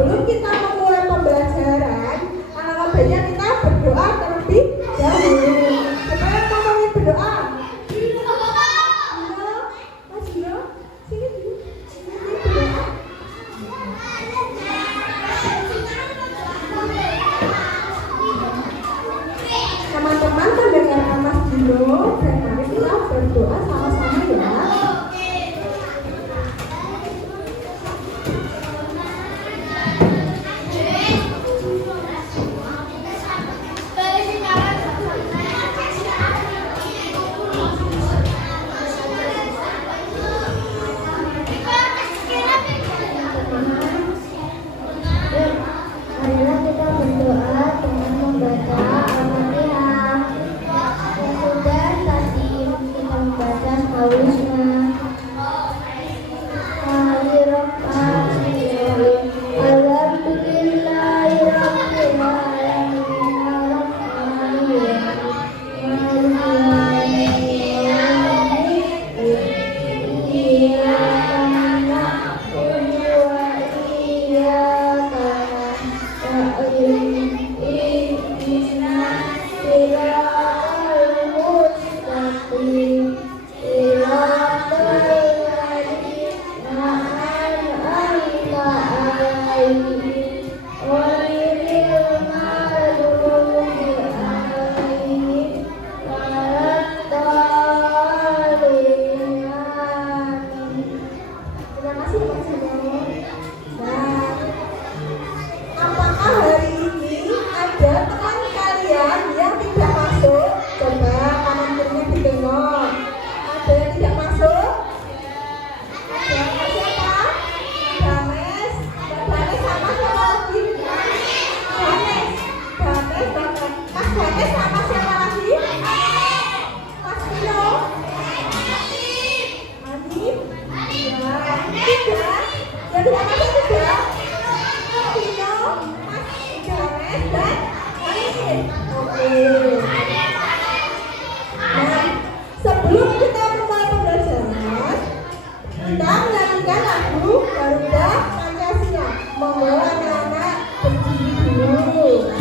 sebelum kita memulai pembelajaran, alangkah baiknya kita berdoa terlebih dahulu. Siapa yang mau berdoa? Gino, Mas Gino, sini dulu. Berdoa. Teman-teman mendengarkan Mas Gino, dan mari kita berdoa sama-sama ya. Marilah kita berdoa dengan membaca Al-Fatihah. Yang sudah tadi kita membaca halusnya. Sebelum kita mulai pembelajaran, kita menyanyikan lagu Garuda Pancasila. Monggo anak-anak berdiri dulu.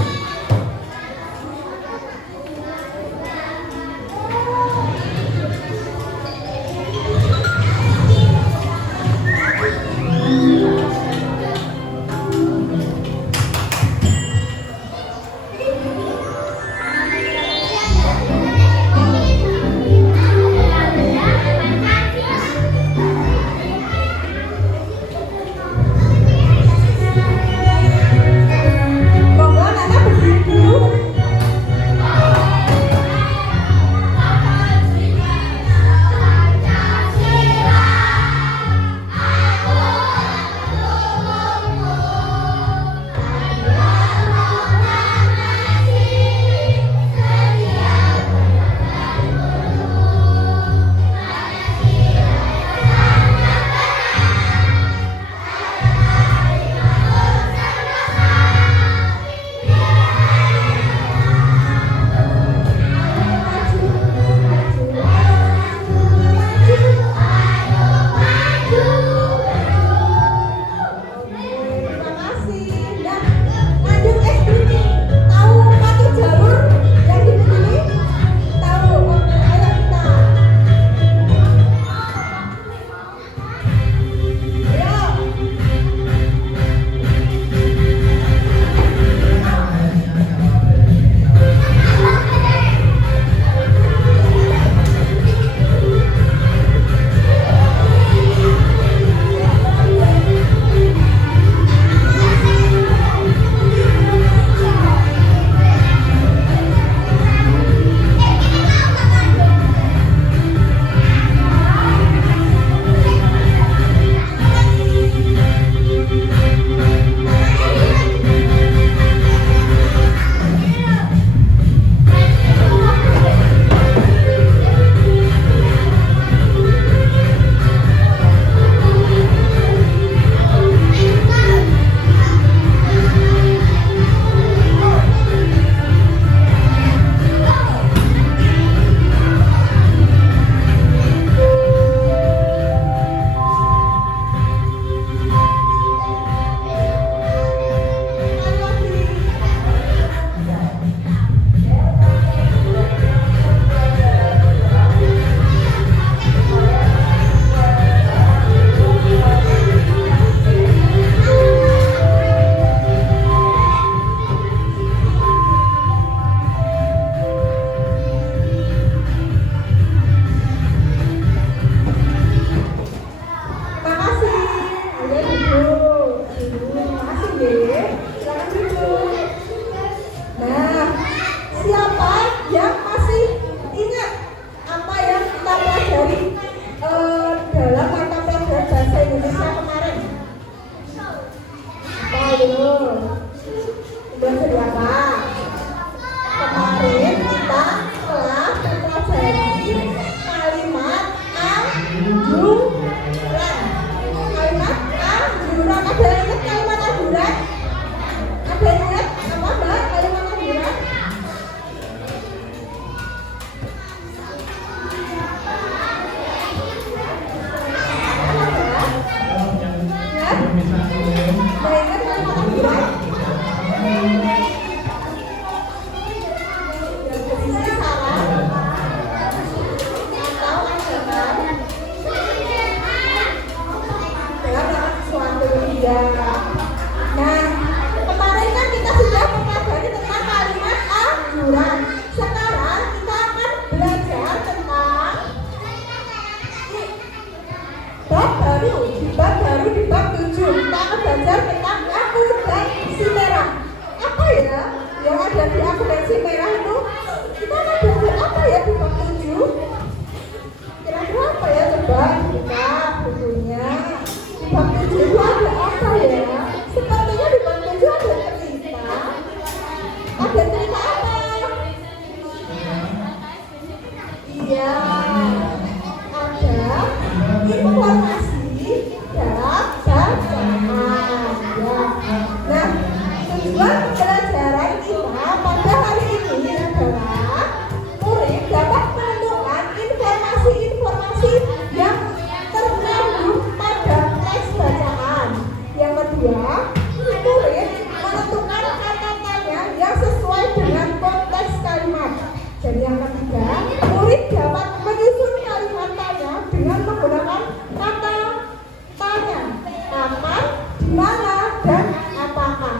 mana dan apakah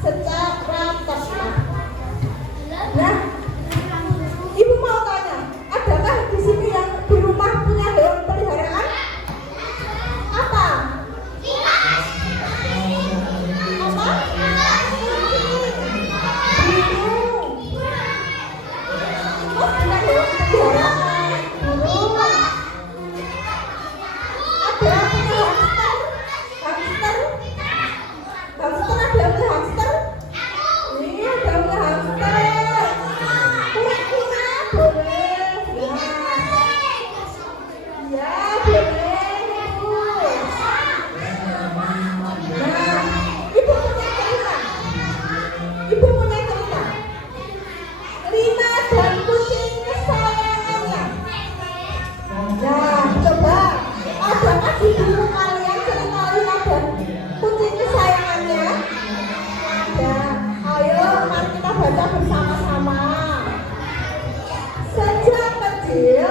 secara tepat. Nah, ibu mau tanya, adakah di sini yang di rumah punya hewan peliharaan? Apa? Apa? Burung. Oh, punya hewan peliharaan. Burung. Ada punya hamster? Hamster? Hamster ada yang punya hamster? Iya, ada yang punya hamster. Kura-kura boleh. Ya, boleh ibu. Nah, ibu punya cerita. Ibu punya cerita. Lina dan kucing kesayangannya. Nah, coba adakah di buku kalian cerita Lina dan kucing kesayangannya? Ada. Ayo, mari kita baca bersama-sama. Sejak kecil,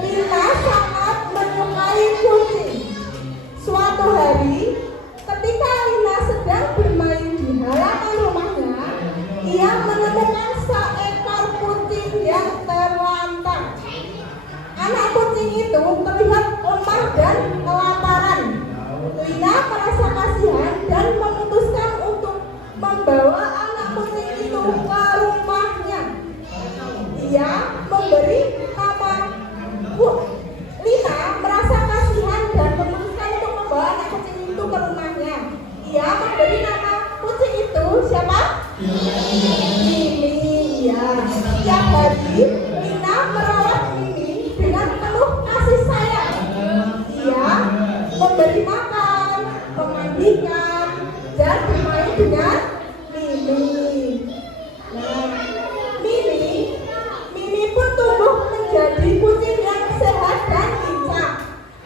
Lina sangat menyukai kucing. Suatu hari, ketika Lina sedang bermain di halaman rumahnya, ia menemukan seekor kucing yang terlantar. Anak kucing itu terlihat lemah dan kelaparan. Lina merasa kasihan dan memutuskan untuk membawa anak kucing itu ke rumahnya. Ia memberi nama Lina merasa kasihan dan memutuskan untuk membawa anak kucing itu ke rumahnya. Ia memberi nama kucing itu siapa? Mimi. Ya. Setiap hari Lina merawat Mimi dengan penuh kasih sayang. Ia memberi makan, memandikan, dan bermain dengan Mimi. Nah, Mimi pun tumbuh menjadi kucing yang sehat dan lincah.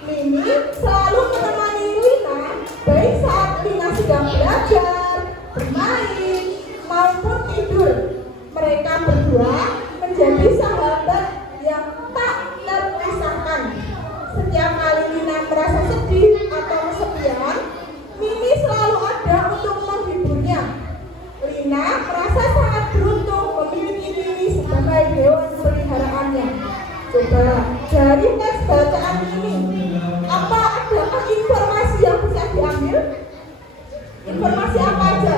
Mimi selalu menemani Lina baik saat Lina sedang belajar, bermain, maupun tidur. Mereka berdua menjadi sahabat yang tak terpisahkan. Setiap kali Lina merasa sedih atau kesepian, Mimi selalu ada untuk menghiburnya. Lina merasa sangat beruntung memiliki Mimi sebagai hewan peliharaannya. Coba dari tes bacaan ini, apa adakah informasi yang bisa diambil? Informasi apa aja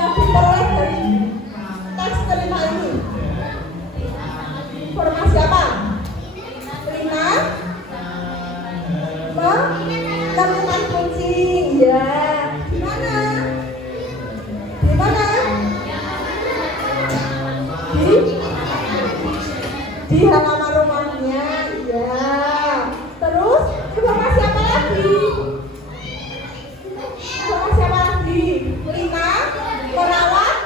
yang diperoleh dari tes cerita ini? Informasi apa? Lina menemukan kucing. Ya, di mana? Di mana? Di halaman rumahnya. Ya. Terus informasi apa lagi? Informasi apa lagi? Lina merawat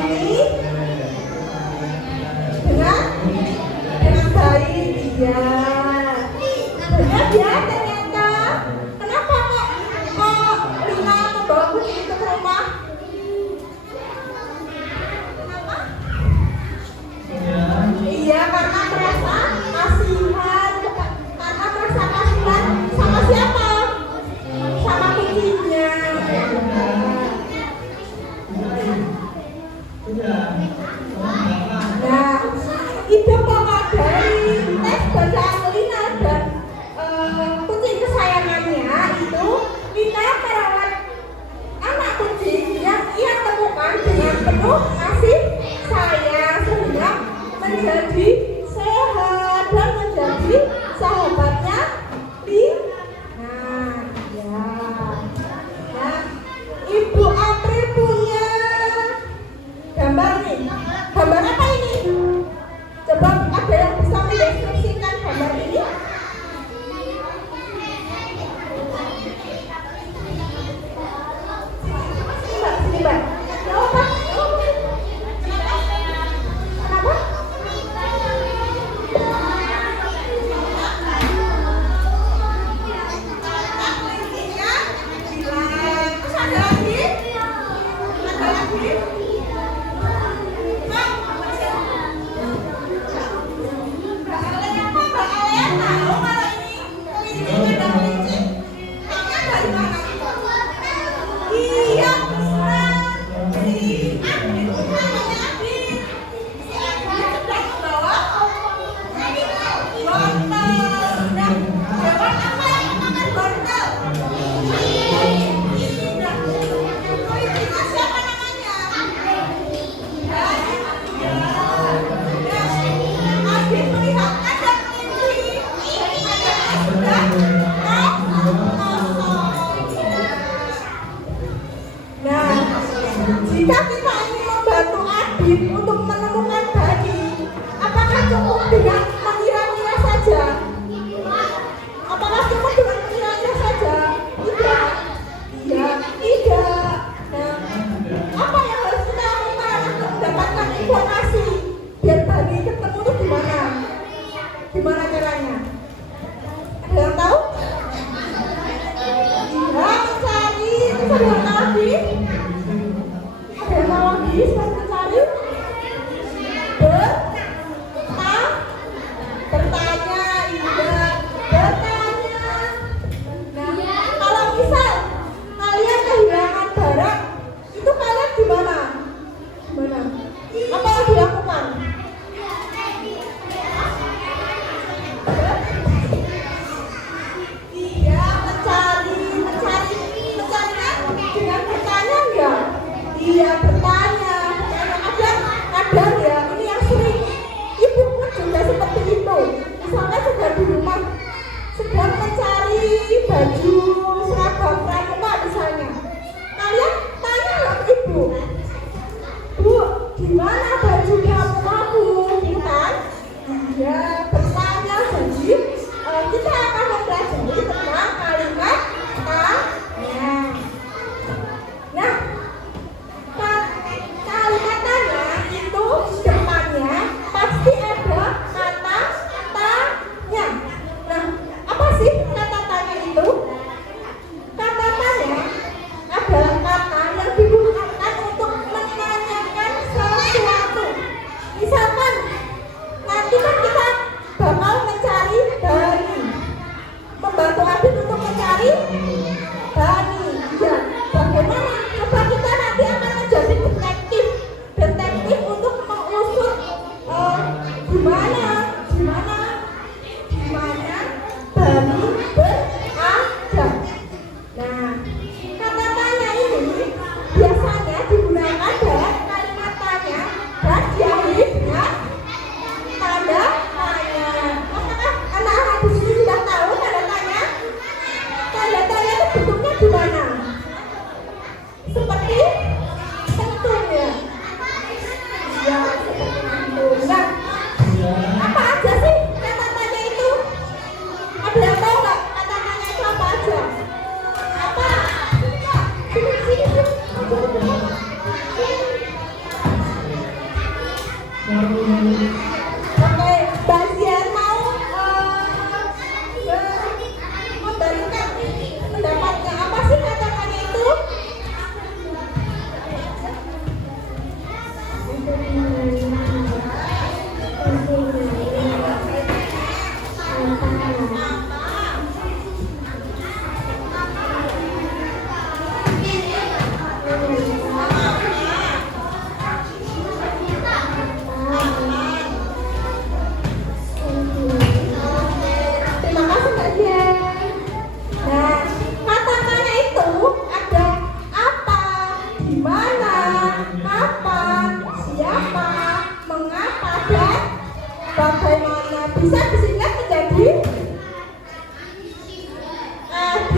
ini dengan baik. Ya. Benar ya ternyata. Kenapa kok Lina membawa kucing itu ke rumah? Kenapa?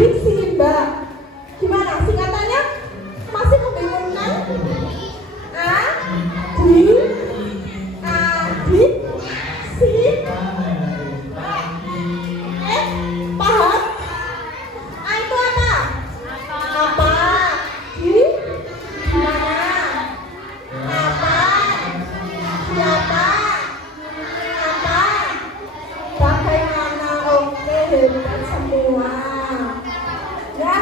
adiksi, Mbak. Gimana singkatannya? Masih membingungkan? Adiksi. Paham? Itu apa? Apa? Di mana? Apa? Siapa? Apa? Bagaimana? Oke, hebat semua. Ya,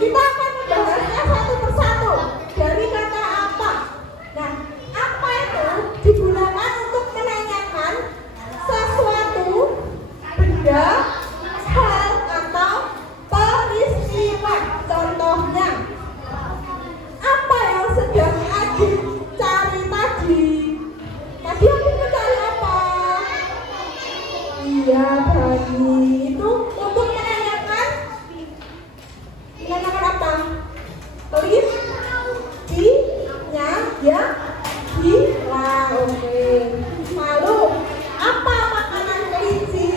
kita akan membahasnya satu persatu dari kata apa. Nah, apa itu digunakan untuk menanyakan sesuatu, benda, hal, atau peristiwa. Contohnya, apa yang sedang Adit cari tadi? Tadi aku mencari apa? Iya, bayi. Itu untuk menanyakan apa? Kelinci-nya ya hilang. Oke. Lalu apa makanan kelinci?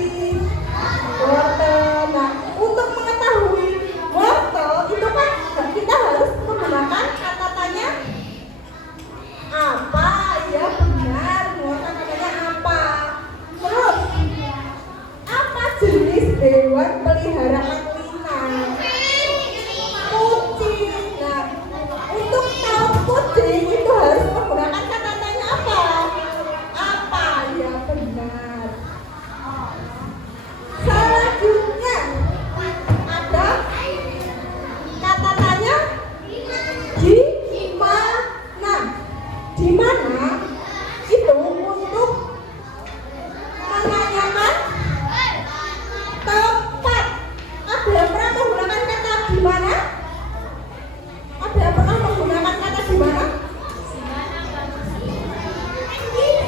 Wortel. Nah, untuk mengetahui wortel itu kan kita harus menggunakan kata tanya apa? Ya benar, kata-katanya apa? Terus apa jenis hewan peliharaan Lina? Kucing. Nah, untuk tahu kucing itu harus menggunakan kata tanya apa? Apa? Ya benar. Selanjutnya ada kata tanya di mana. Di mana itu untuk menanyakan tempat. Ada yang pernah menggunakan kata di mana? Ada yang pernah menggunakan kata di mana?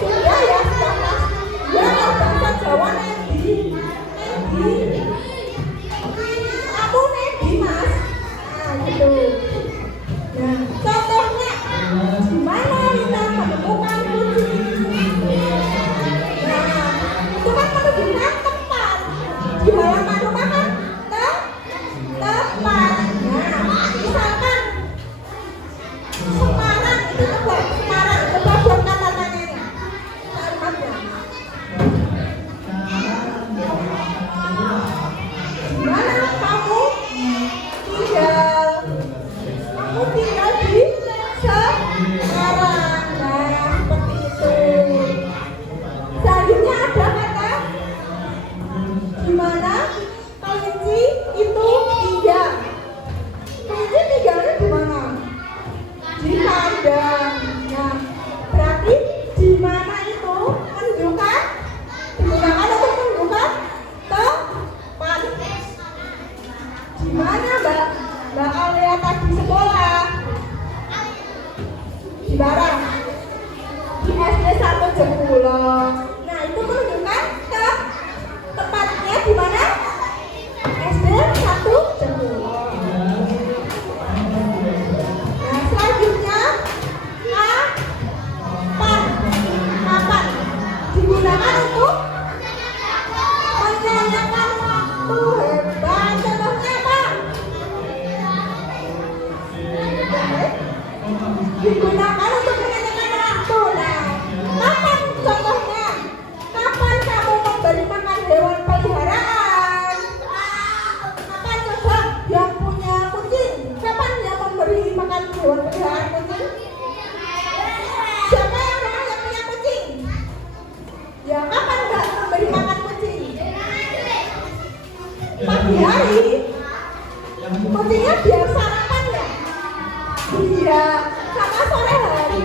Sudah ya, sudah pasti. Ya, kalau bahasa Jawa Nendi. Aku Nendi, Mas. Nah, gitu. Nah, contohnya di mana kita menemukan kucing? Nah, itu kan menunjukkan tempat. Di halaman rumah kan? Tempat. Nah, misalkan Semarang itu tebak. Semarang tebak buat kata tanyanya. Kalimatnya. Di mana kamu tinggal? Kamu tinggal di Semarang. Nah, seperti itu. Selanjutnya ada kata di mana kelinci itu tinggal. Kelinci tinggalnya di mana? Di kandang. Nah, berarti di mana itu menunjukkan digunakan untuk menunjukkan tempat. Di mana Mbak Alia tadi sekolah? Di Barang. Di SD 1 Jekulo. Nah, itu menunjukkan tempatnya di mana? SD 1 Jekulo. Nah, selanjutnya kapan digunakan untuk menanyakan waktu. Hebat. Contohnya apa? Digunakan untuk menanyakan waktu. Nah, kapan contohnya? Kapan kamu memberi makan hewan peliharaan? Kapan coba yang punya kucing? Kapan dia memberi makan hewan peliharaan kucing? Siapa yang punya kucing? Ya, kapan nggak memberi makan kucing? Pagi hari. Kucingnya biar sarapan ya? Iya, sama sore hari.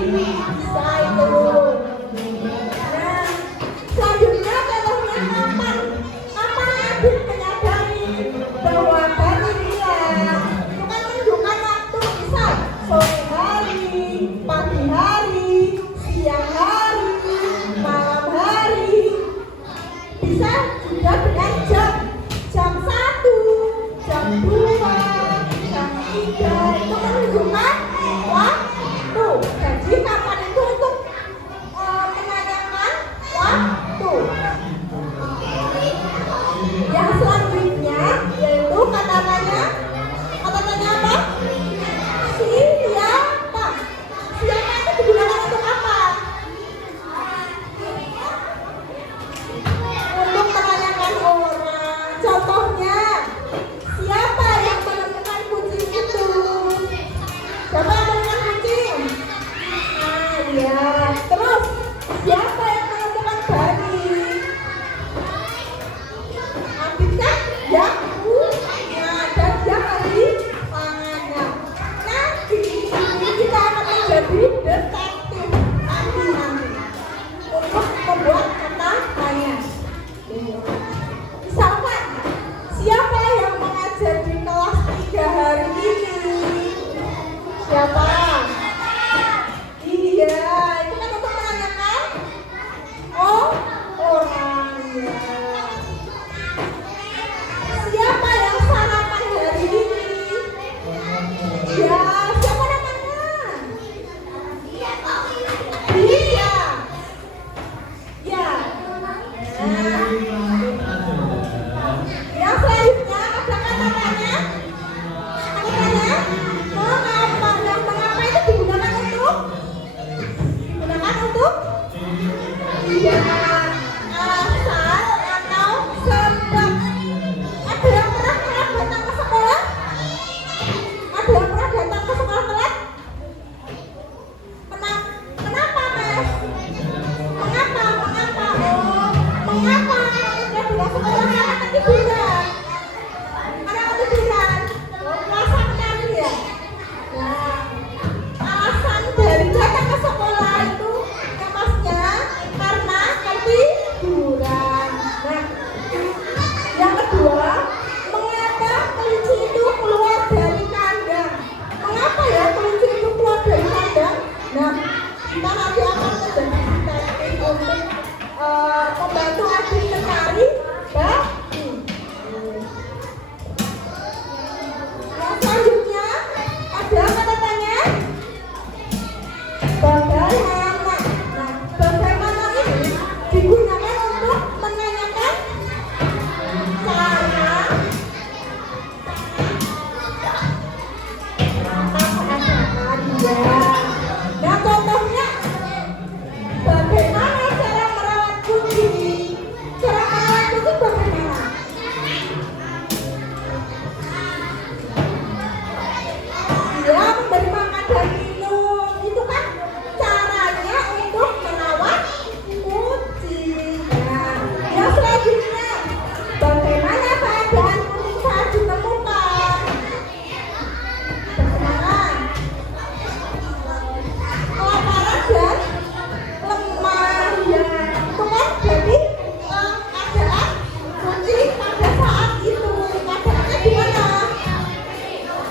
Bisa itu. Nah, selanjutnya contohnya kapan? Kapan Adit menyadari bahwa baru hilang? Itu kan menunjukkan waktu. Misal sore hari, pagi hari, siang hari, malam hari. Bisa juga dengan jam 1, jam 2, jam 3. Itu menunjukkan waktu. Jadi kapan itu untuk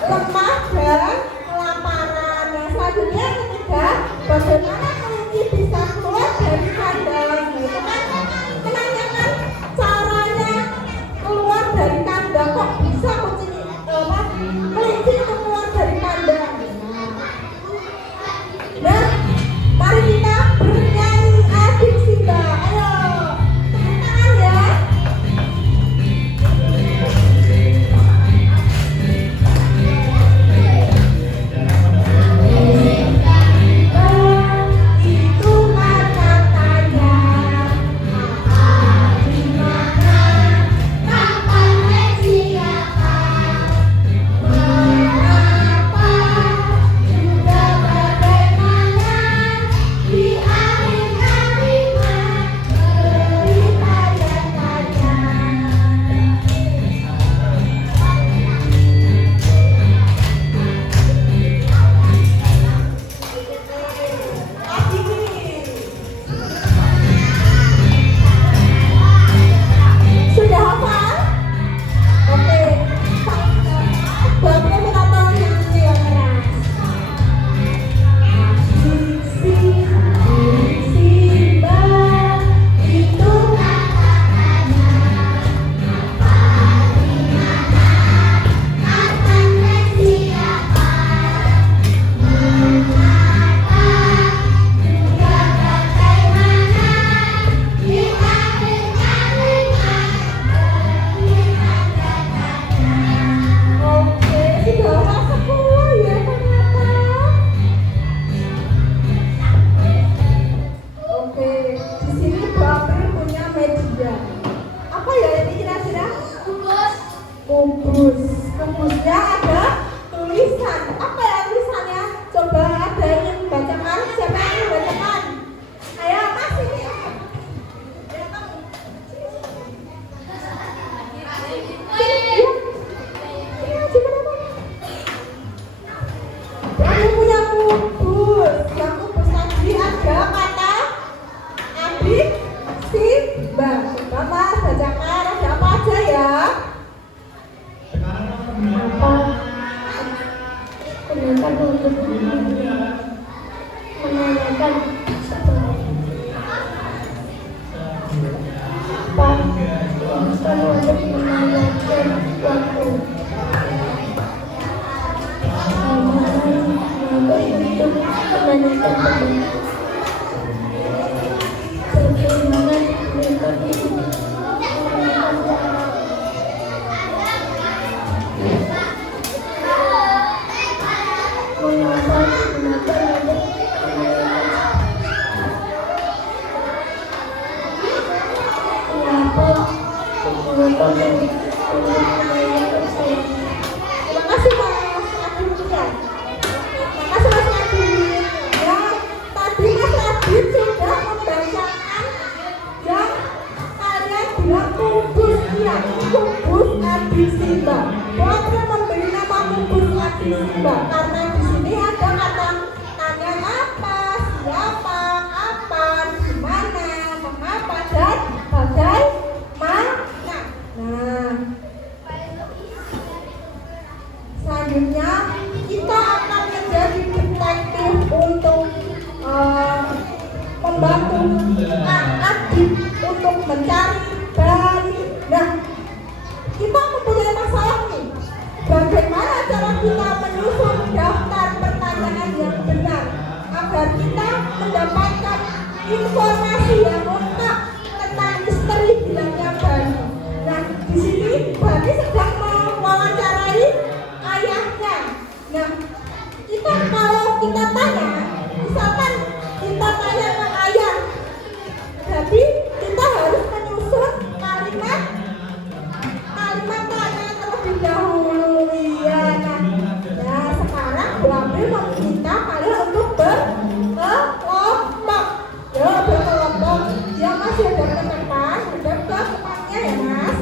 lemah dan kelaparan. Nah, selanjutnya yang ketiga, bagaimana kelinci bisa keluar dari kandang? Nah, itu kan menanyakan caranya keluar dari kandang, kok bisa kelinci itu keluar dari kandang. Nah, mari kita bernyanyi adik Simba. Ayo, tepuk tangan ya. Itu kata-katanya, apa, di mana, kapan, dan siapa, mengapa, juga bagaimana, di akhir kalimat bertanya-tanya. Sudah hafal? Oke. Bapak minta tolong nyanyi ya, Mas. Simba, itu kata-katanya, apa, di mana, kapan, dan siapa, mengapa, juga bagaimana, di akhir kalimat bertanya-tanya. Oke, sudah hafal semua ya ternyata. Oke, di sini Bapak punya media. Apa ya ini kira-kira? Kubus. Kubusnya ada tulisan. Apa ya tulisannya? Coba ada yang ingin membacakan? Siapa yang ingin membacakan? Ayo, Mas ini. Ya, kamu. Iya. Iya, gimana, Pak? Kamu punya kubus. Yang kubus tadi ada kata adik Simba. Coba Mas bacakan ada apa aja ya? Apa gunakan untuk menanyakan sebenarnya? Apa gunakan untuk menanyakan waktu? Mengapa untuk menanyakan sebenarnya? Bagaimana mereka hidup? Mengapa gunakan untuk Kenapa menggunakan untuk menanyakan saya? Terima kasih Mas Adin juga. Terima kasih Mas Adin. Ya, tadi Mas Adin sudah membacakan yang kalian bilang kubus. Iya, kubus adik Simba. Bapak memberi nama kubus adik Simba karena di sini ada kata tanya apa, siapa, kapan, gimana, mengapa, dan bagaimana. Nah, selanjutnya kita akan menjadi detektif untuk membantu Adit untuk mencari bayi. Nah, kita mempunyai masalah nih. Bagaimana cara kita menyusun daftar pertanyaan yang benar agar kita mendapatkan informasi yang lengkap tentang misteri hilangnya bayi. Nah, di sini Bani sedang mewawancarai ayahnya. Nah, kalau kita tanya, misalkan kita tanya ke ayah, jadi kita harus menyusun kalimat tanya terlebih dahulu. Iya, nah sekarang Babil meminta kalian untuk berkelompok. Ya, berkelompok. Ya, masih ada teman-teman, ada temannya ya Mas.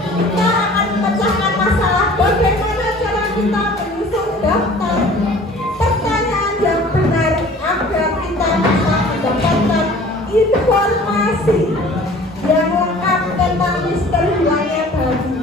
Kita akan memecahkan masalah bagaimana cara kita menyusun daftar pertanyaan yang benar agar kita bisa mendapatkan informasi yang lengkap tentang misteri hilangnya bayi.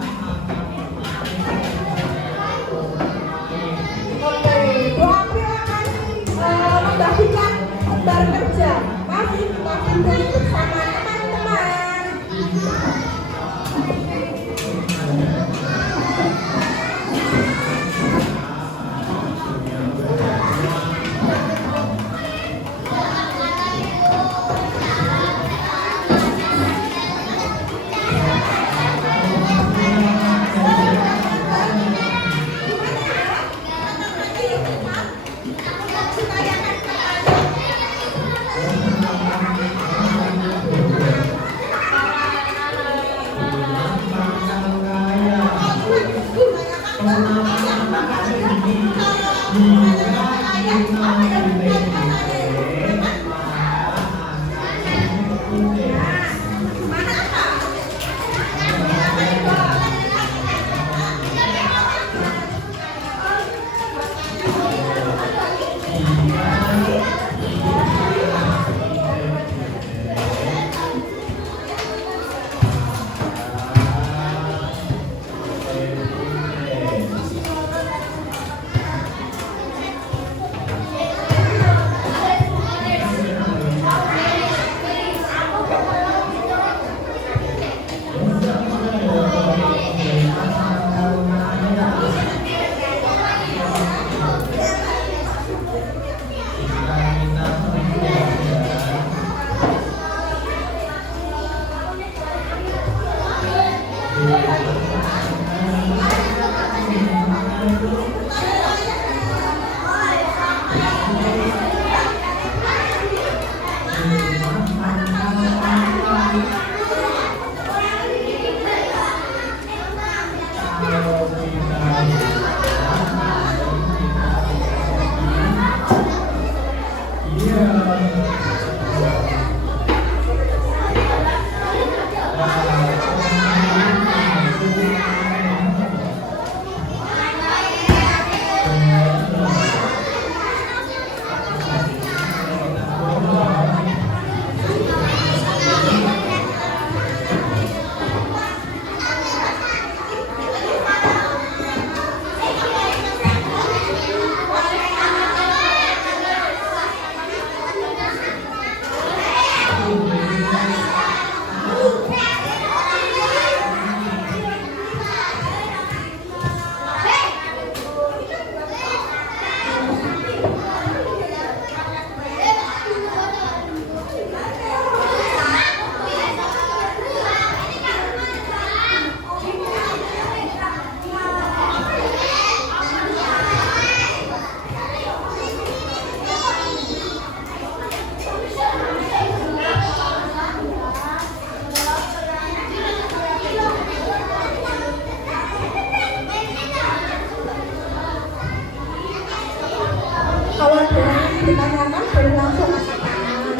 Kalau ditanyakan boleh langsung angkat tangan.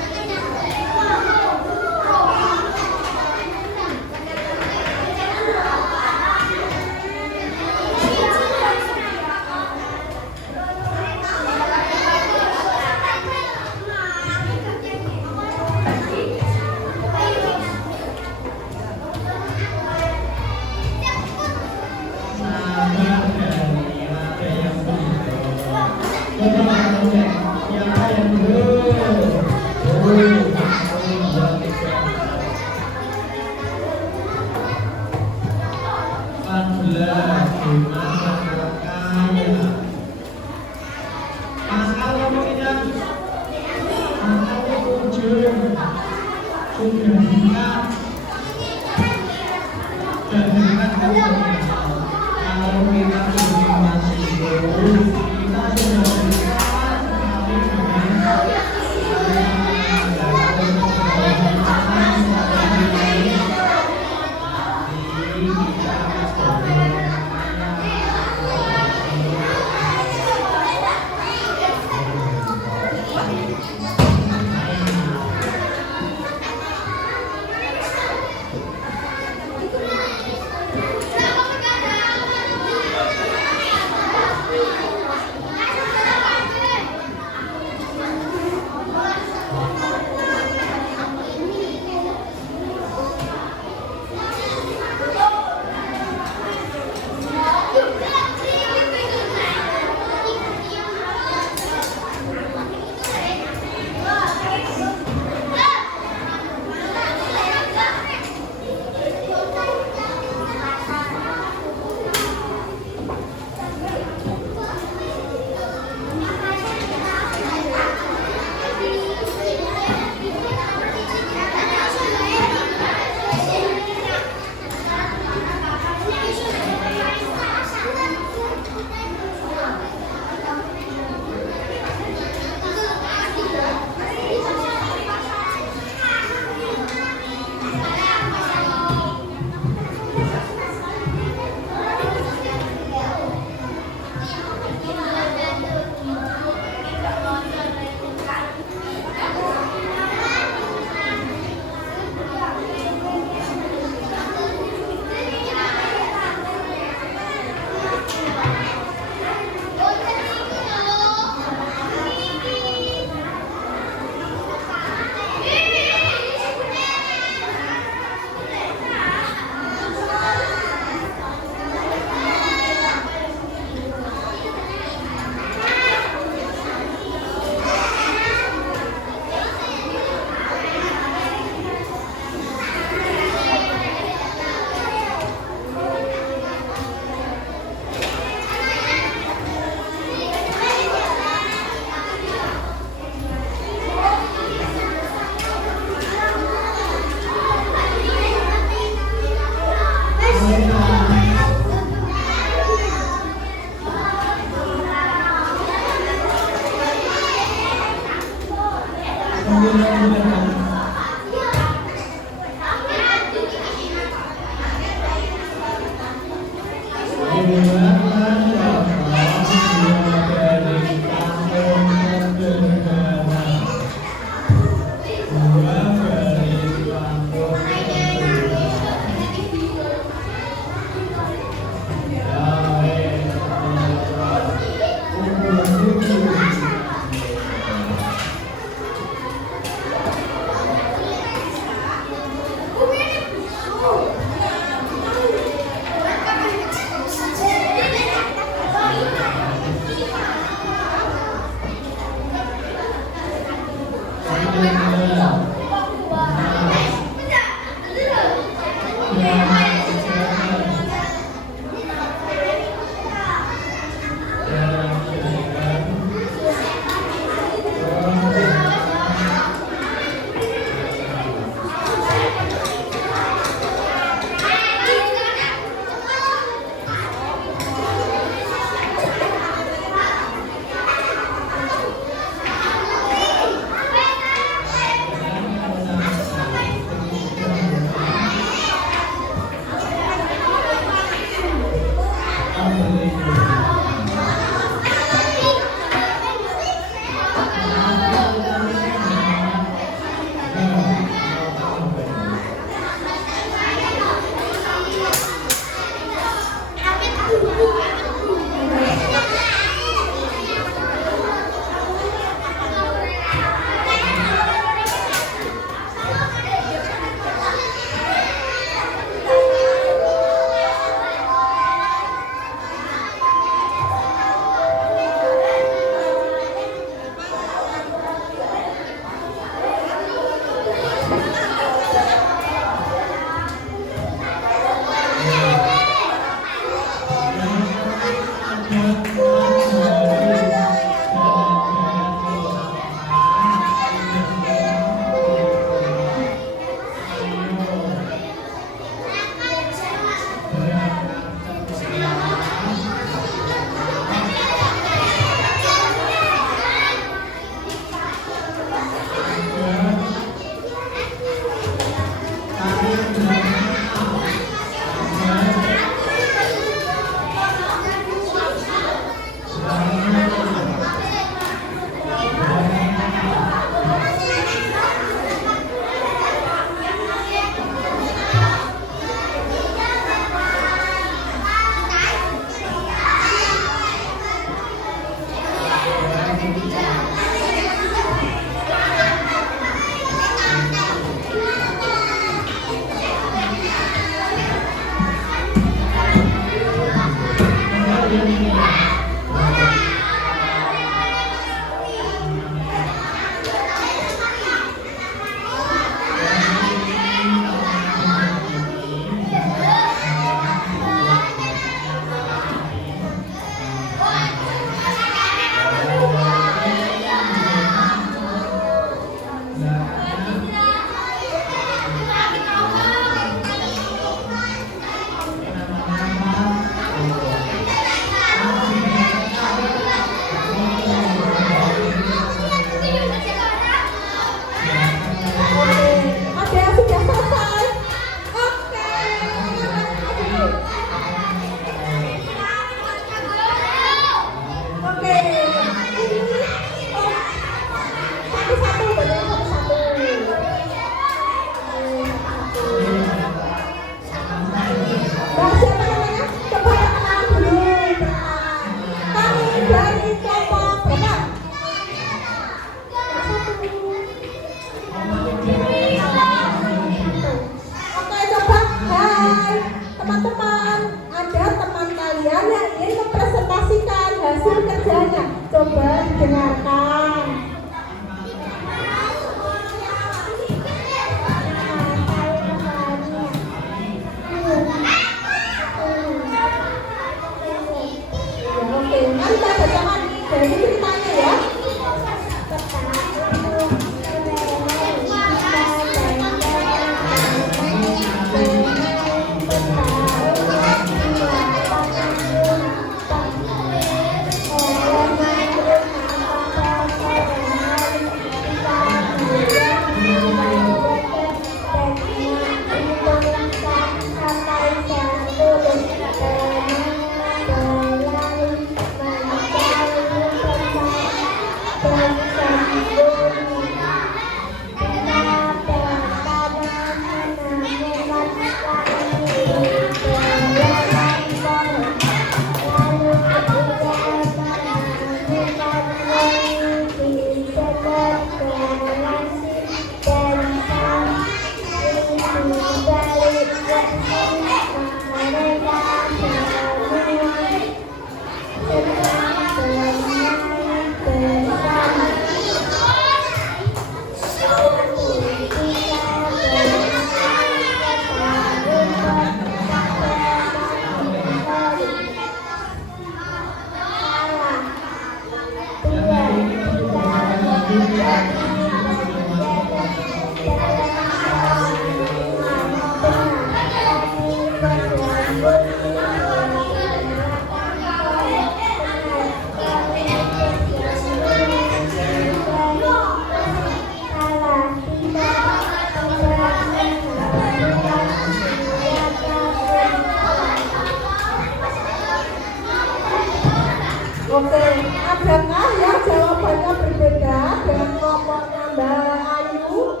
Oke, adakah yang jawabannya berbeda dengan kelompoknya Mbak Ayu?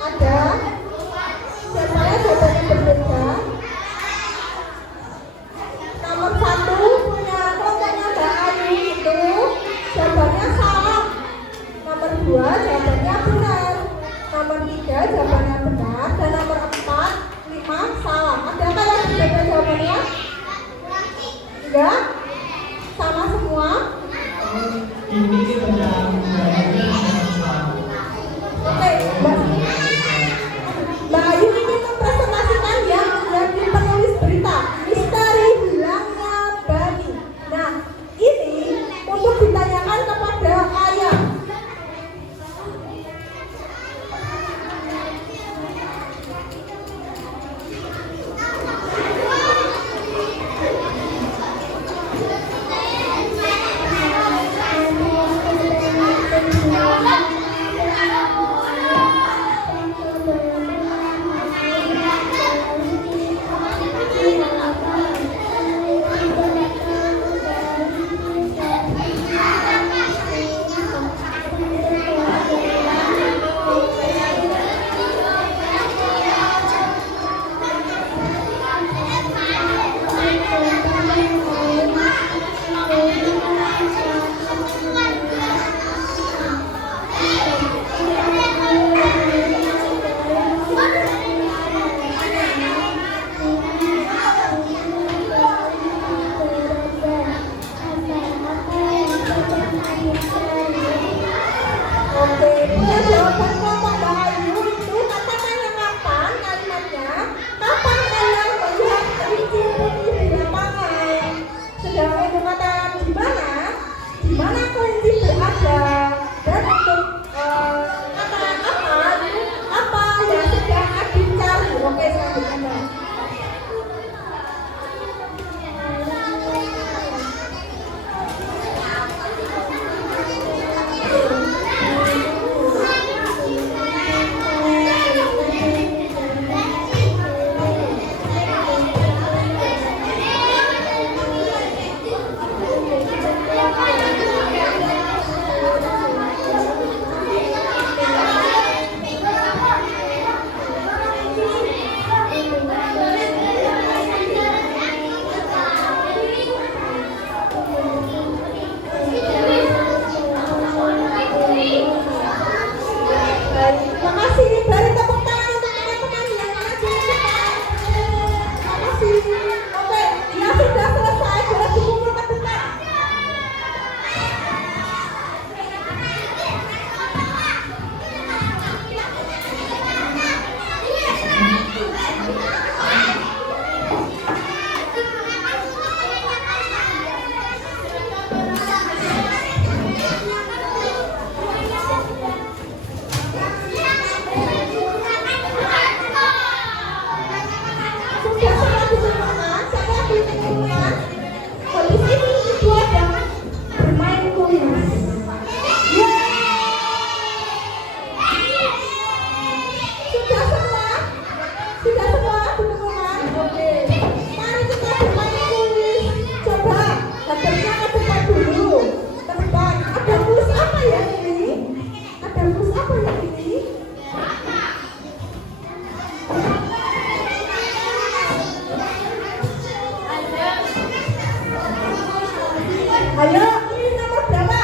Ada? Siapanya jawabannya berbeda? Nomor 1 punya kelompoknya Mbak Ayu itu jawabannya salah. Nomor 2 jawabannya benar. Nomor 3 jawabannya benar. Dan nomor 4, 5 salah. Adakah yang berbeda jawabannya? Enggak? Sama semua? Oke, Mbak Ayu ini mempresentasikan yang menjadi penulis berita misteri hilangnya Bani. Nah, ini untuk ditanyakan kepada ayah. Oke, punya jawaban kelompok Mbak Ayu itu katakan yang kapan kalimatnya. Kapan kalian melihat kelinci putih di lapangan? Sedangkan untuk kata di mana? Di mana kelinci berada? Dan untuk kata apa yang sedang Adit cari? Oke, selanjutnya Mbak. Terima kasih, beri tepuk tangan untuk teman-teman yang maju cepat. Terima kasih. Oke, yang sudah selesai boleh dikumpul ke depan. Sudah semua dikumpulkan, siapa yang belum dikumpulkan? Habis ini ibu ada bermain kuis. Sudah semua? Sudah semua dikumpulkan? Oke. Mari kita bermain kuis. Coba hadapnya ke depan dulu. Ke depan. Ada kuis apa ya ini? Ada kuis apa ya ini? Ayo, ini nomor berapa?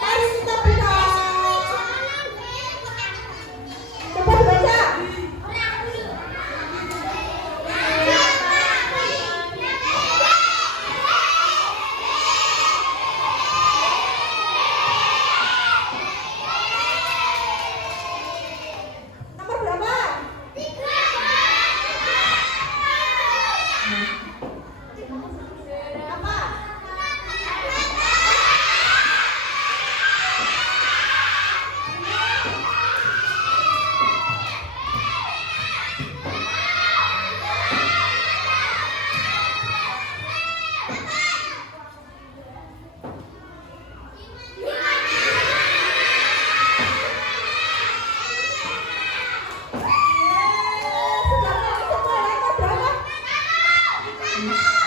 Mari kita buka. Coba dibaca. Nomor berapa? Apa? Sudah tahu semua ya, nomor berapa? Ayo.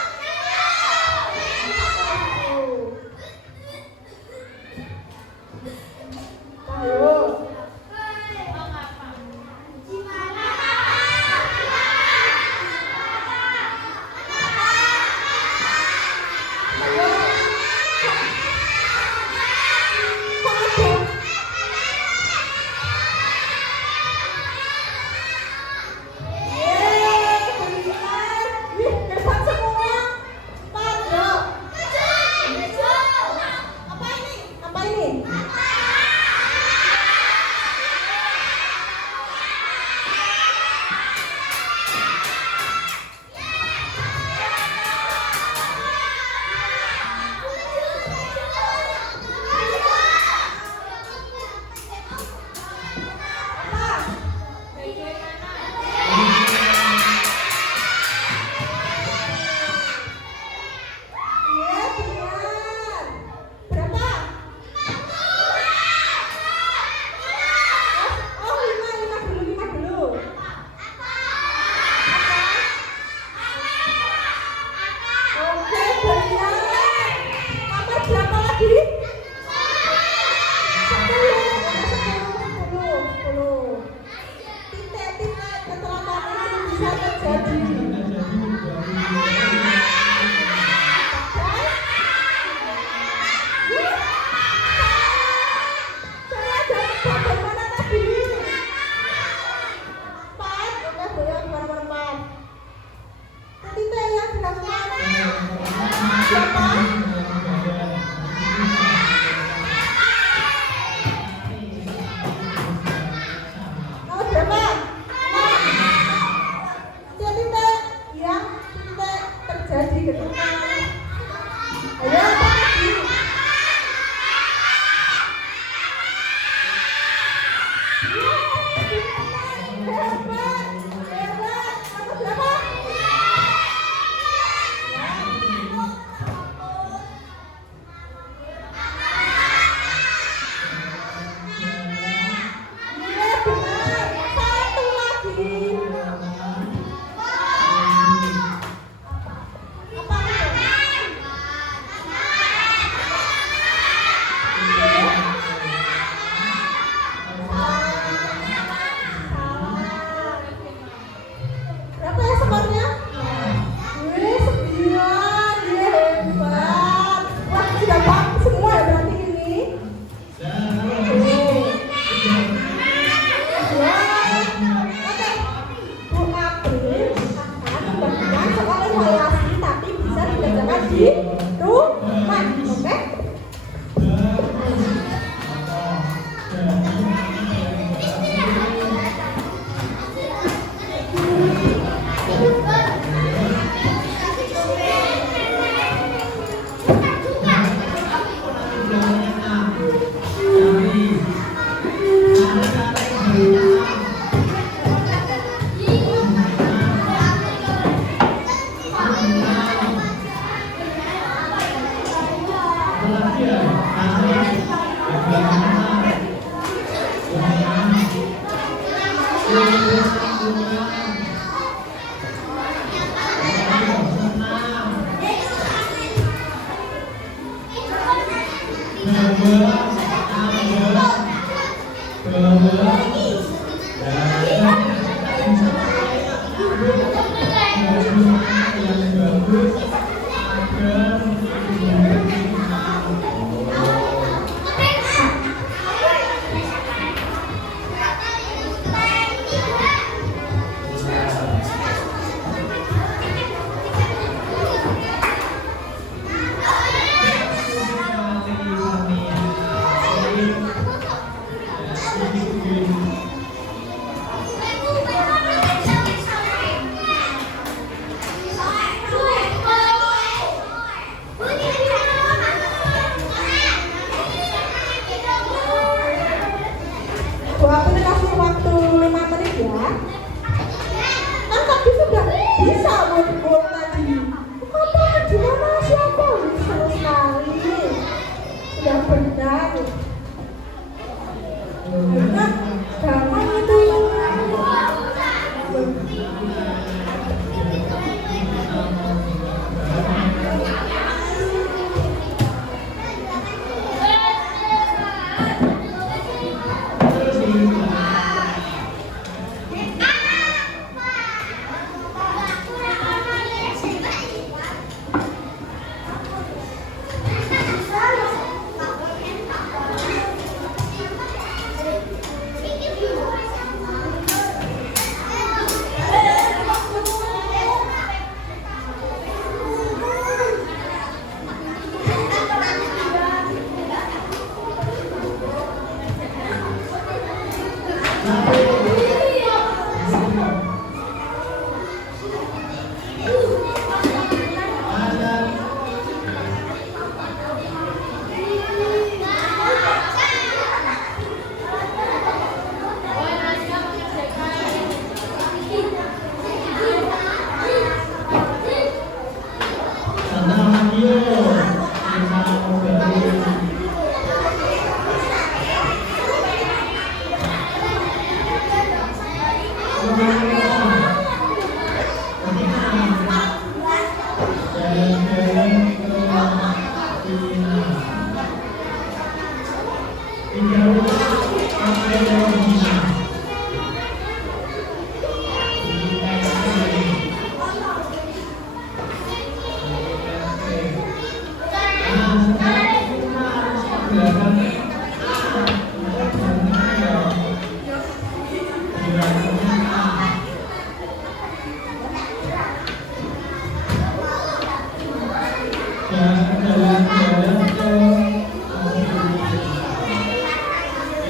jalan-jalan ke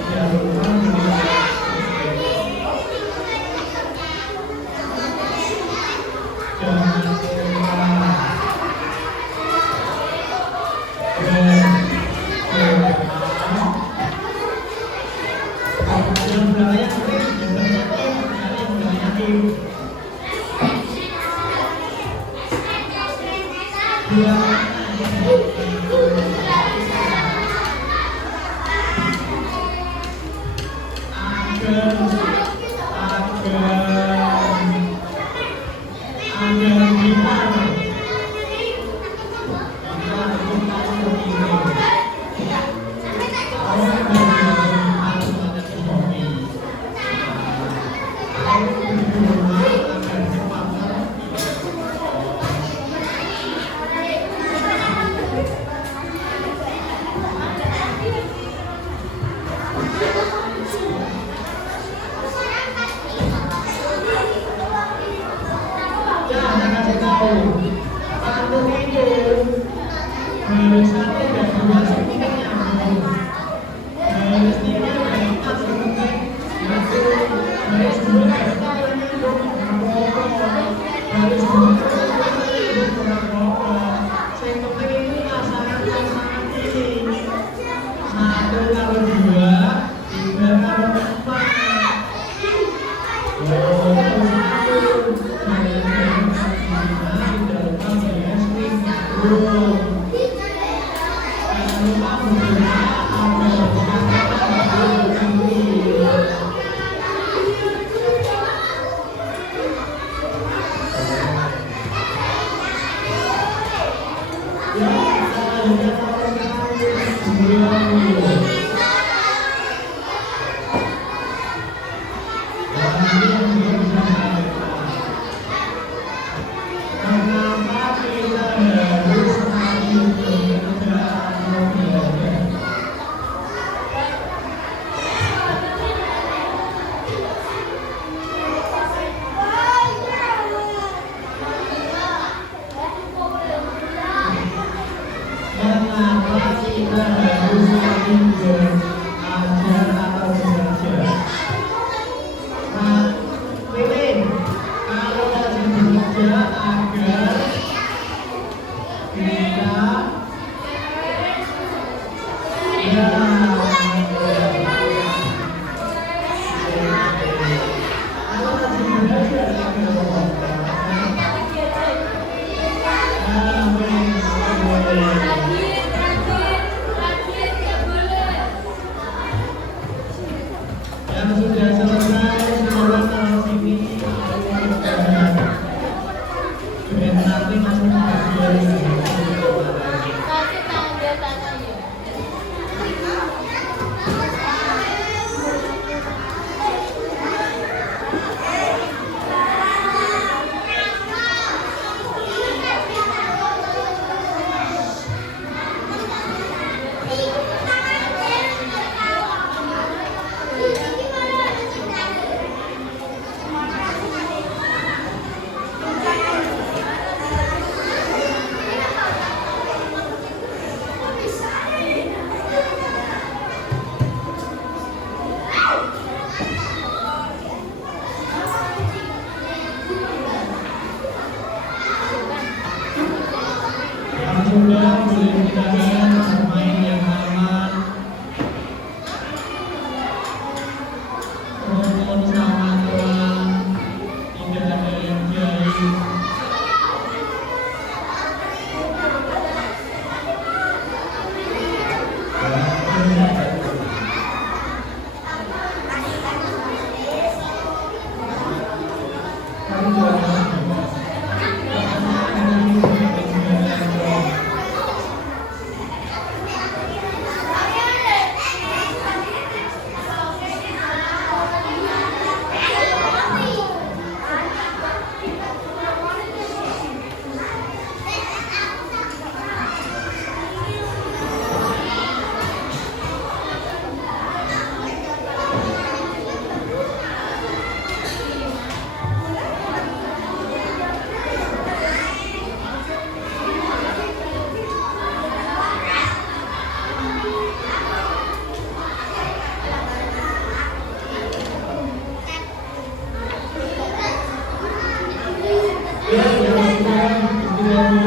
tidak lupa jangan lupa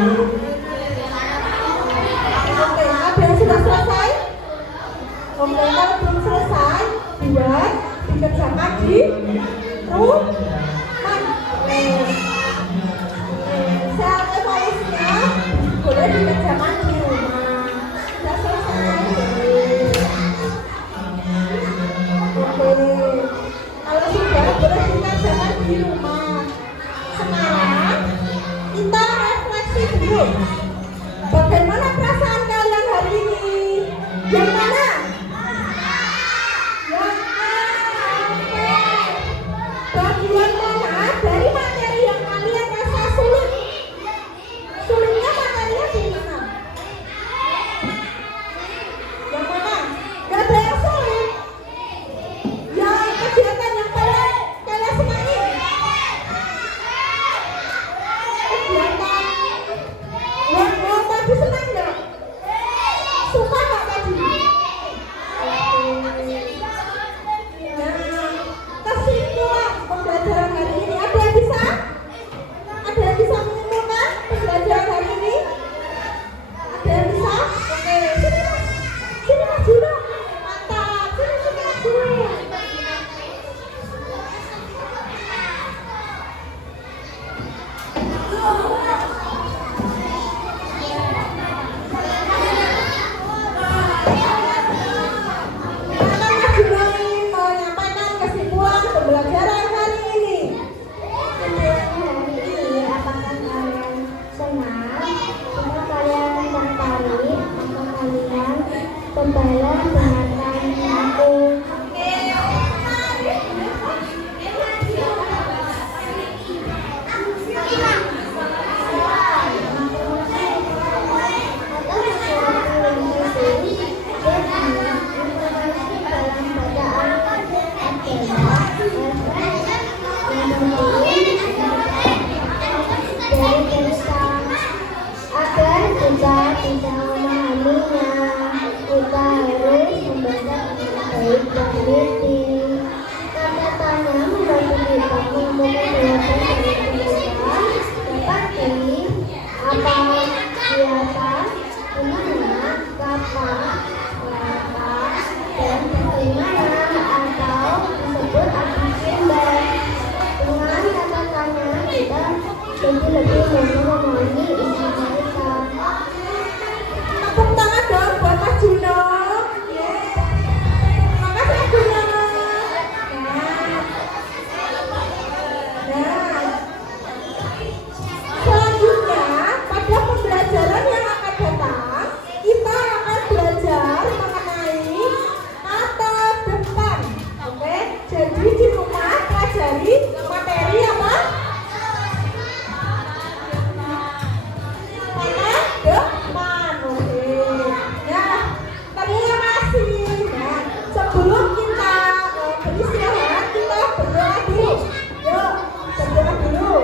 Oke, ada yang sudah selesai? Oke, kalau belum selesai, buat dikerjakan di rumah. Saat evaluasinya boleh dikerjakan di rumah. Sudah selesai. Oke, kalau sudah boleh dikerjakan di rumah. Sekarang kita refleksi dulu. Bagaimana perasaan kalian hari ini? Yang mana? Yang oke. Bagian mana dari materi yang kalian rasa sulit? Sulitnya materinya di mana? Yang mana? Gak ada yang sulit. Yang kegiatan yang kalian senangi. Kegiatan yang tadi senang nggak? Suka nggak tadi? Nah, kesimpulan pembelajaran hari ini ada yang bisa? Ada yang bisa menyimpulkan pembelajaran hari ini? Ada yang bisa? Oke, sini Mas Juno. Mantap, sini Mas Juno. Mau nyampaikan kesimpulan pembelajaran hari ini. Hari ini apakah kalian senang? Jika kalian tertarik, maka kalian kembali dengarkan aku. Agar kita bisa memahaminya, kita harus membaca dengan baik dan teliti. Kata-katanya membantu kita untuk menjelaskan dari kita seperti apa, siapa, kemana, kapan, berapa, dan bagaimana, atau disebut arti sumber. Dengan kata-katanya kita jadi lebih memahami isi mereka. Tepuk tangan dong buat Mas Juno. Makasih Mas Juno. Nah, selanjutnya pada pembelajaran yang akan datang, kita akan belajar mengenai kata depan. Oke, jadi di rumah pelajari materi apa? Kata depan. Oke. Nah, terima kasih. Nah, sebelum kita beristirahat, kita berdoa dulu. Yuk, berdoa dulu.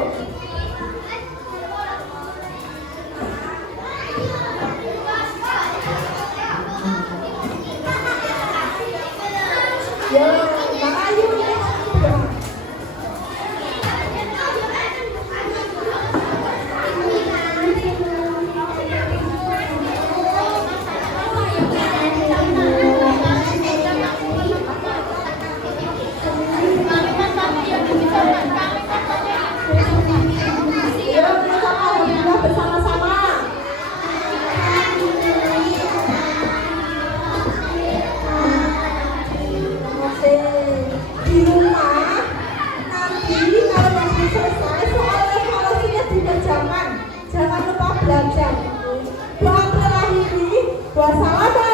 Yuk, Mbak Ayu ya. Berdoa. Yuk, kita alhamdulillah bersama-sama. Oke, di rumah nanti kalau masih selesai soal evaluasinya dikerjakan. Jangan lupa belajar. Doa terakhir, wassalamualaikum.